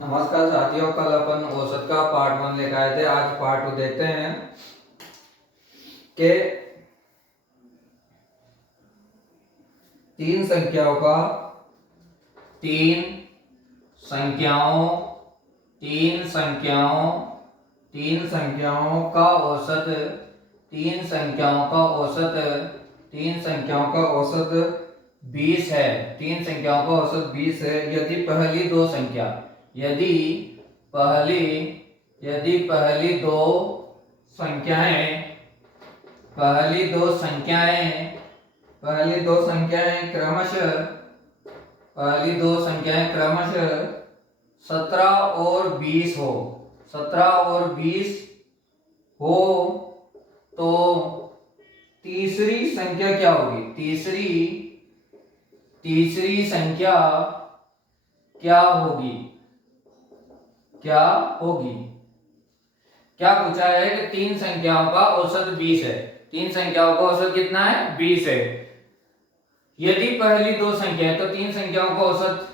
नमस्कार साथियों, कल अपन औसत का पार्ट 1 लेकर आए थे। आज पार्ट 2 देखते हैं कि तीन संख्याओं का तीन संख्याओं तीन संख्याओं तीन संख्याओं का औसत तीन संख्याओं का औसत तीन संख्याओं का औसत 20 है। तीन संख्याओं का औसत 20 है यदि पहली दो संख्या यदि पहली यदि पहली दो संख्याएं पहली दो संख्याएं पहली दो संख्याएं क्रमशः पहली दो संख्याएं क्रमशः 17 और 20 हो 17 और 20 हो तो तीसरी संख्या क्या होगी? तीसरी संख्या क्या होगी? क्या होगी? क्या पूछा है कि तीन संख्याओं का औसत 20 है। तीन संख्याओं का औसत कितना है? 20 है। यदि पहली दो संख्या है तो तीन संख्याओं का औसत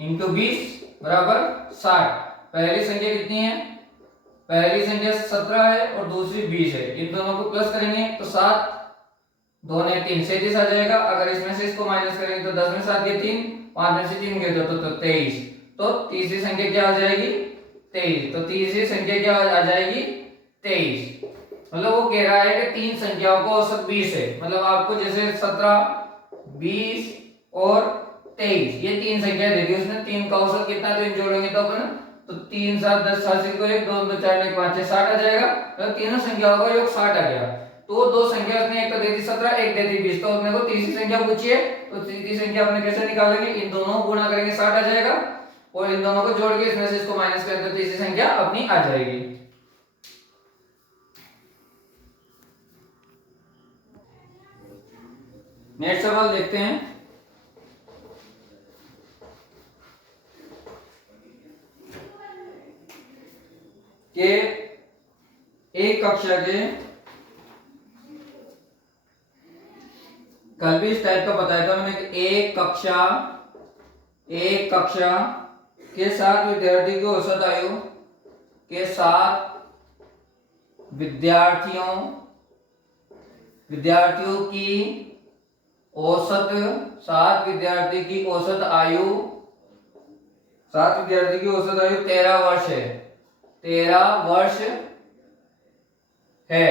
इंटू 20 बराबर 60। पहली संख्या कितनी है? पहली संख्या 17 है और दूसरी 20 है। इन दोनों को प्लस करेंगे तो 7 2 ने 3 37 आ जाएगा। अगर इसमें से इसको माइनस करेंगे तो 10 में 7 गए 3, 5 में से 3 गए तो 23। तो तीसरी संख्या क्या आ जाएगी? 23। तो तीसरी संख्या क्या आ जाएगी? 23। मतलब वो कह रहा है कि तीन संख्याओं का औसत 20 है। मतलब आपको जैसे 17 20 और 23 ये तीन संख्या दे दी, उसने तीन का औसत कितना है तो इन जोड़ेंगे तो अपन तो 3 7 10 60 को 1 2 2 4 1 5 6 60 आ जाएगा। मतलब तीनों संख्याओं का योग 60 आ गया। तो दो संख्या उसने एक तो दे दी 17 एक दे दी 20। तो अपने को तीसरी संख्या पूछी है तो तीसरी संख्या अपने कैसे निकालेंगे? इन दोनों को गुणा करेंगे 60 आ जाएगा और इन दोनों को जोड़ के इसमें से इसको माइनस करेंगे तो तीसरी संख्या अपनी आ जाएगी। नेक्स्ट सवाल देखते हैं कि एक कक्षा के कल भी इस टाइप का बताया था मैंने कि एक कक्षा के 7 विद्यार्थी की औसत आयु के 7 विद्यार्थियों की औसत 7 विद्यार्थी की औसत आयु 13 वर्ष है। 13 वर्ष है।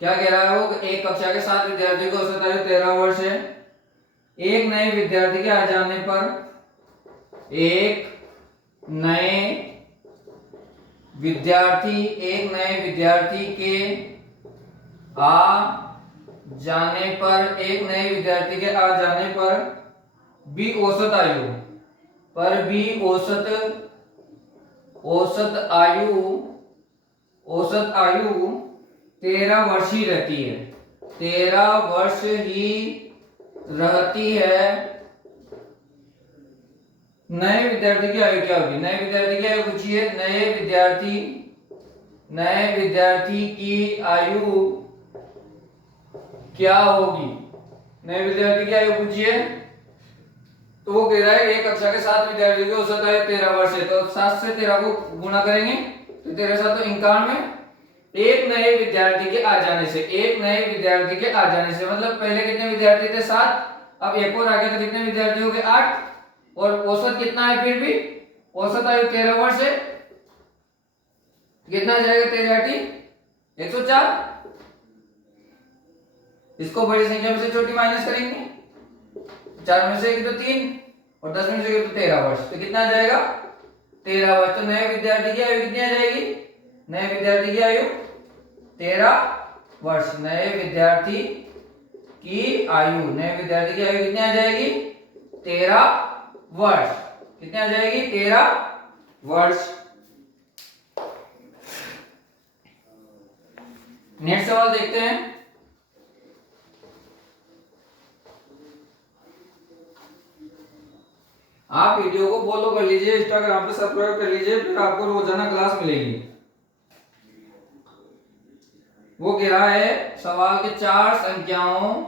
क्या कह रहा है वो? एक कक्षा के 7 विद्यार्थियों की औसत आयु 13 वर्ष है। एक नए विद्यार्थी के आ जाने पर एक नए विद्यार्थी के आ जाने पर भी औसत आयु 13 वर्ष ही रहती है। 13 वर्ष ही रहती है। नए विद्यार्थी की आयु क्या होगी? नए विद्यार्थी की आयु पूछिए। नए विद्यार्थी की आयु क्या होगी? नए विद्यार्थी की आयु पूछिए तो वो कह रहा है एक कक्षा के 7 विद्यार्थियों की औसत आयु 13 वर्ष है। तो 7 से 13 को गुणा करेंगे तो 13 7 तो 91। एक नए विद्यार्थी के आ जाने से मतलब पहले कितने विद्यार्थी थे? 7। अब एक और आ गया तो कितने विद्यार्थी हो गए? 8। और औसत कितना है? फिर भी औसत आयु 13 वर्ष है। कितना जाएगा? 13 104। इसको बड़ी संख्या में से छोटी माइनस करेंगे। 4 में से 1 तो 3 और 10 में से 1 तो 13 वर्ष। तो कितना आ जाएगा? 13 वर्ष। तो नए विद्यार्थी की आयु कितनी आ जाएगी? नए विद्यार्थी की आयु 13 वर्ष। नए विद्यार्थी की आयु कितनी आ जाएगी? 13 वर्ष। कितनी आ जाएगी? 13 वर्ष। नेक्स्ट सवाल देखते हैं। आप वीडियो को फॉलो कर लीजिए, इंस्टाग्राम पे सब्सक्राइब कर लीजिए, फिर आपको रोजाना क्लास मिलेगी। वो कह रहा है सवाल के चार संख्याओं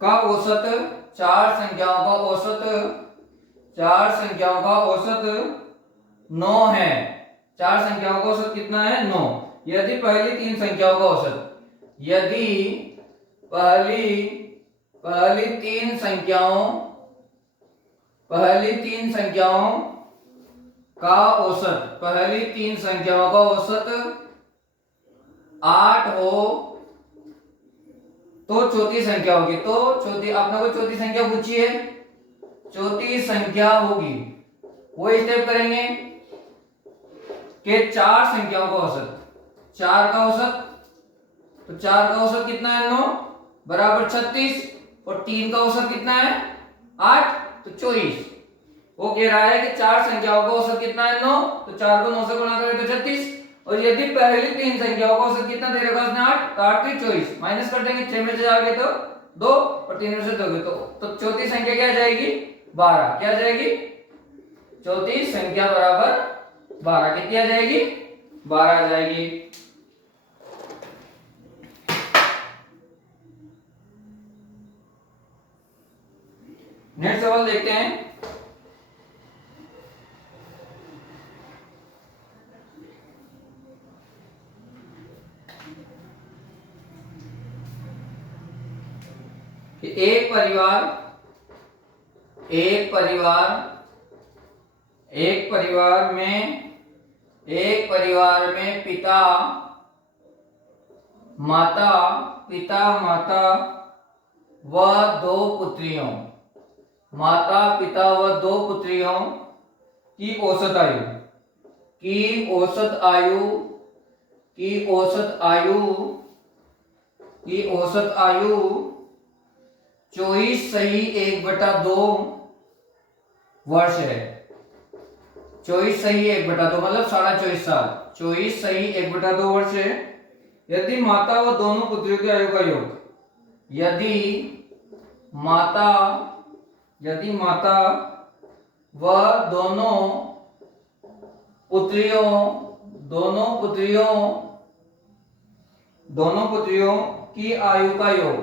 का औसत चार संख्याओं का औसत 9 है। चार संख्याओं का औसत कितना है? 9। यदि पहली तीन संख्याओं का औसत, यदि पहली तीन संख्याओं का औसत, पहली तीन संख्याओं का औसत 8 हो तो चौथी संख्या होगी। तो चौथी, आपने को चौथी संख्या पूछी है, चौथी संख्या होगी वो स्टेप करेंगे कि चार संख्याओं का औसत, चार का औसत, तो चार का औसत कितना है? 9 बराबर 36, और तीन का औसत कितना है? 8, तो 24। वो कह रहा है कि चार संख्याओं का औसत कितना है? 9, तो 4 को 9 से गुणा करें तो 36, और यदि पहली तीन संख्याओं का औसत कितना दे रखा उसने? 8, तो 8 से 24 माइनस कर देंगे, 6 में से जाओगे तो 2 और 3 में से दोगे तो चौथी संख्या क्या जाएगी? 12। क्या जाएगी? चौथी संख्या बराबर 12। कितनी आ जाएगी? 12 आ जाएगी। नेक्स्ट सवाल देखते हैं। कि एक परिवार में पिता माता व दो पुत्रियों, की औसत आयु 24 सही 1/2 वर्ष है। 24 सही 1/2 मतलब 24.5 साल। 24 सही 1/2 वर्ष है। यदि माता व दोनों पुत्रियों की आयु का योग, यदि माता व दोनों पुत्रियों की आयु का योग,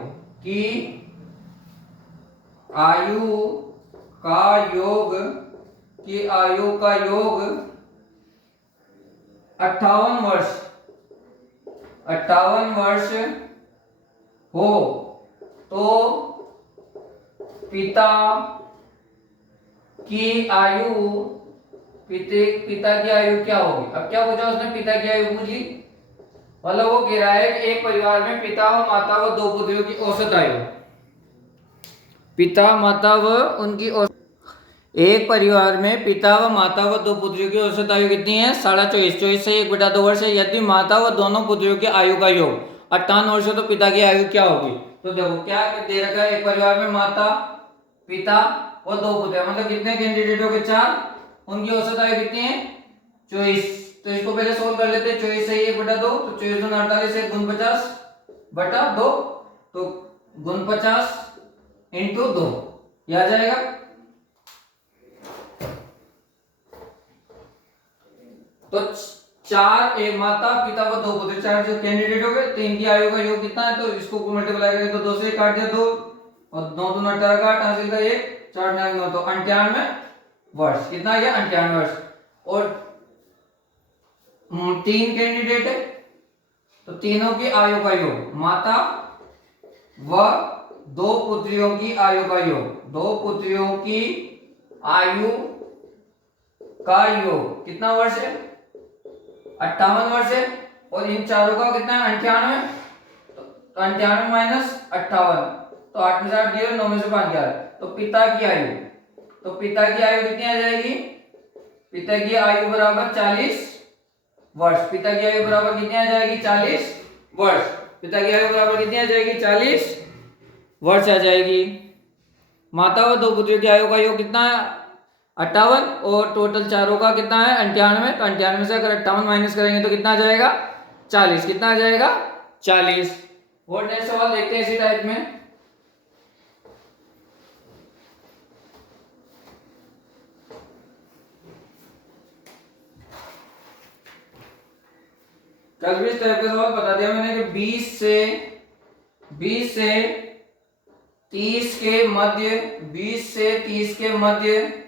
58 वर्ष हो तो पिता की आयु क्या होगी? अब क्या पूछा उसने? पिता की आयु पूछी, मतलब वो कह रहा है कि एक परिवार में पिता व माता व दो पुत्रियों की औसत आयु, एक परिवार में पिता व माता व दो पुत्रियों की औसत आयु कितनी है? 24.5 से 1/2 वर्ष है। यदि माता व दोनों पुत्रियों की आयु का योग 58 वर्ष है तो पिता की आयु क्या होगी? तो देखो क्या दे रखा है, एक परिवार में माता, पिता और दो पुत्र, मतलब कितने कैंडिडेटों के? 4। उनकी औसत आयु कितनी है? 24। तो इसको पहले सोल्व कर लेते हैं। 24 सही 1/2, तो 24 दूनी 48 है, गुण 50/2, तो गुण 50 इंटू 2 आ जाएगा। तो 4, एक माता, पिता व दो पुत्र, 4 जो कैंडिडेट हो गए, तो इनकी आयु का योग कितना है? तो इसको मल्टीप्लाई करेंगे तो 2 से काट दिया 2, और 9 दूनी 18 का 8 हासिल का 1, 4 9 तो 98 वर्ष। कितना आ गया? 98 वर्ष। और 3 कैंडिडेट है तो तीनों की आयु का योग, माता व दो पुत्रियों की आयु का योग, दो पुत्रियों की आयु का योग कितना वर्ष है? 58 वर्ष है। और इन चारों का कितना है? 98, तो 98 माइनस 58, तो 8 में से 8 गया, 9 में से 5 गया, तो पिता की आयु कितनी आ जाएगी? पिता की आयु बराबर 40 वर्ष। पिता की आयु बराबर कितनी आ जाएगी? 40 वर्ष। पिता की आयु बराबर कितनी आ जाएगी? 40 वर्ष आ जाएगी। माता व दो पुत्रियों की आयु का योग कितना है? 58, और टोटल चारों का कितना है? 98। तो 98 से अगर 58 माइनस करेंगे तो कितना आ जाएगा? 40। कितना आ जाएगा? 40। और नेक्स्ट सवाल देखते हैं इसी टाइप में। कल भी इस टाइप का सवाल बता दिया मैंने कि 20 से 30 के मध्य 20 से 30 के मध्य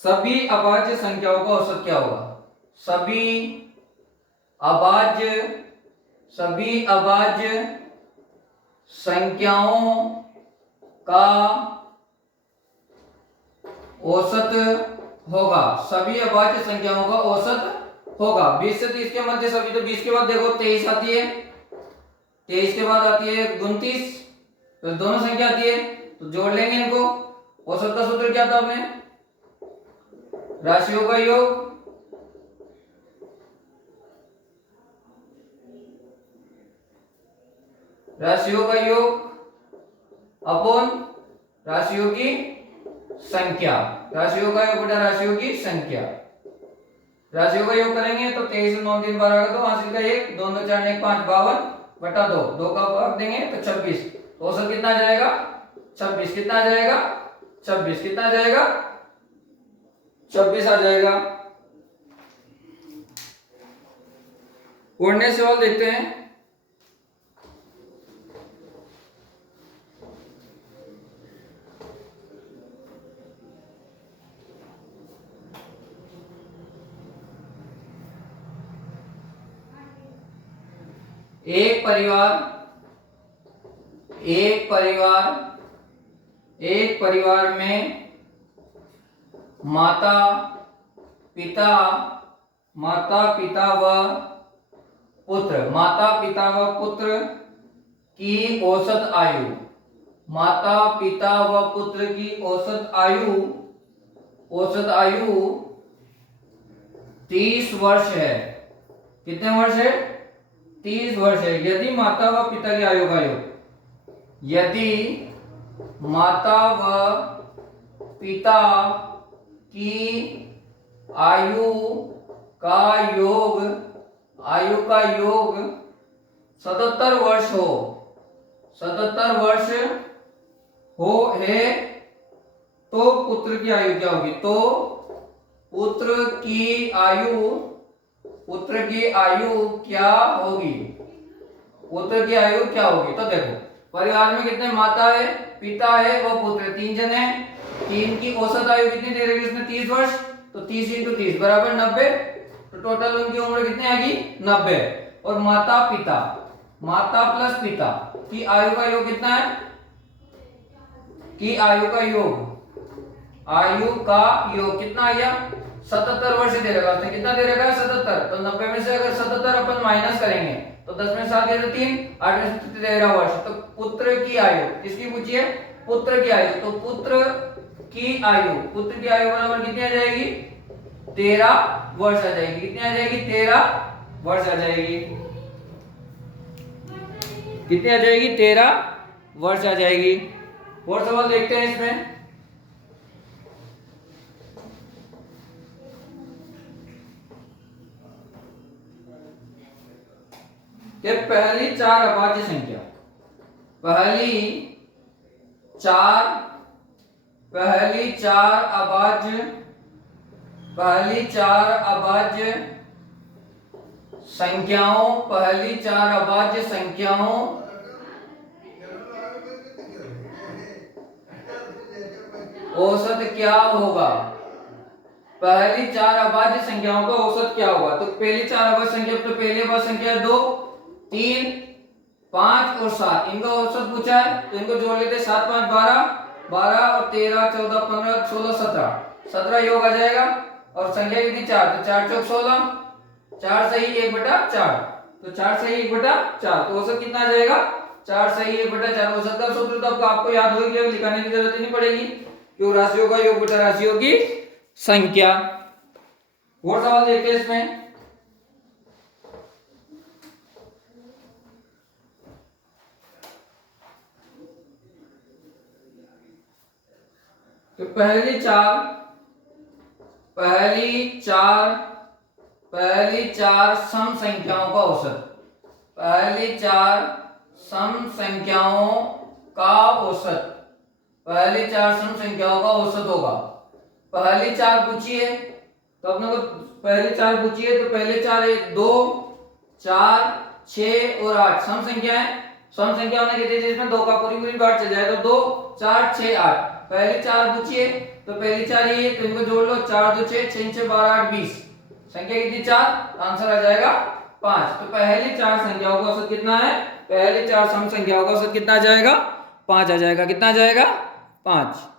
सभी अभाज्य संख्याओं का औसत क्या होगा? सभी अभाज्य संख्याओं का औसत होगा। सभी अभाज्य संख्याओं का औसत होगा 20 से 30 के मध्य सभी। तो 20 के बाद देखो 23 आती है, 23 के बाद आती है 29, तो दोनों संख्या आती है, तो जोड़ लेंगे इनको। औसत का सूत्र क्या था आपने? राशियों का योग अपॉन राशियों की संख्या। राशियों का योग बटा राशियों की संख्या। राशियों का योग करेंगे तो 23 9 3 12 2 हासिल का 1 2 2 4 1 5 52 बटा 2, 2 का भाग देंगे तो 26। तो औसत कितना आ जाएगा? 26। कितना आ जाएगा? 26। कितना आ जाएगा? 26 आ जाएगा। और नेक्स्ट सवाल देखते हैं। एक परिवार में माता पिता व पुत्र की औसत आयु 30 वर्ष है। कितने वर्ष है? 30 वर्ष है। यदि माता व पिता की आयु का योग 77 वर्ष है, तो पुत्र की आयु क्या होगी? तो पुत्र की आयु क्या होगी? तो देखो, परिवार में कितने माता है, पिता है व पुत्र, 3 जन है। 3 की औसत आयु कितनी दे रखी उसने? 30 वर्ष। तो 30 × 30 बराबर 90। तो टोटल उनकी उम्र कितनी आएगी? 90। और माता प्लस पिता की आयु का योग कितना है? आयु का योग कितना आ गया? 77 वर्ष दे रखा उसने। कितना दे रखा है? 77। तो 90 में से अगर 77 अपन माइनस करेंगे तो 10 में 7 तो 3, 8 में 13 वर्ष। तो पुत्र की आयु किसकी पूछी है? पुत्र की आयु। तो पुत्र की आयु बराबर कितनी आ जाएगी? 13 वर्ष आ जाएगी। कितनी आ जाएगी? 13 वर्ष आ जाएगी। कितनी आ जाएगी? 13 वर्ष आ जाएगी। और सवाल देखते हैं इसमें। कि पहली चार अभाज्य संख्या औसत क्या होगा? पहली 4 अभाज्य संख्याओं का औसत क्या होगा? तो पहली 4 अभाज्य संख्या, तो पहली अभाज्य संख्या 2 3 5 और 7, इनका औसत पूछा है। तो इनको जोड़ लेते हैं। 7 5 12 और 13 14 15 16 17 योग आ जाएगा। और संख्या कितनी? 4। तो 4 चौक 16, 4 सही 1/4। तो 4 सही 1/4। तो औसत कितना आ जाएगा? 4 सही 1/4। औसत का सूत्र तो आपको याद होगी, लिखाने की जरूरत ही नहीं पड़ेगी, क्योंकि राशियों का योग बटा राशियों की संख्या। और सवाल देखते हैं इसमें। तो पहली चार सम संख्याओं का औसत। पहली चार सम संख्याओं का औसत होगा। पहली चार पूछी है तो अपने को पहली चार पूछी है, तो पहले चार 2 4 6 और 8 सम संख्या है। सम संख्या होने की जिसमें 2 का पूरी पूरी बार चल जाए तो 2 4 6 8 पहली 4 पूछिए तो पहली 4 ये तो इनको जोड़ लो 4 2 6 6 6 12 8 20 संख्या कितनी 4 आंसर आ जाएगा 5। तो पहली 4 संख्याओं का औसत कितना है पहली 4 सम संख्याओं का औसत कितना आ जाएगा 5 आ जाएगा कितना आ जाएगा 5।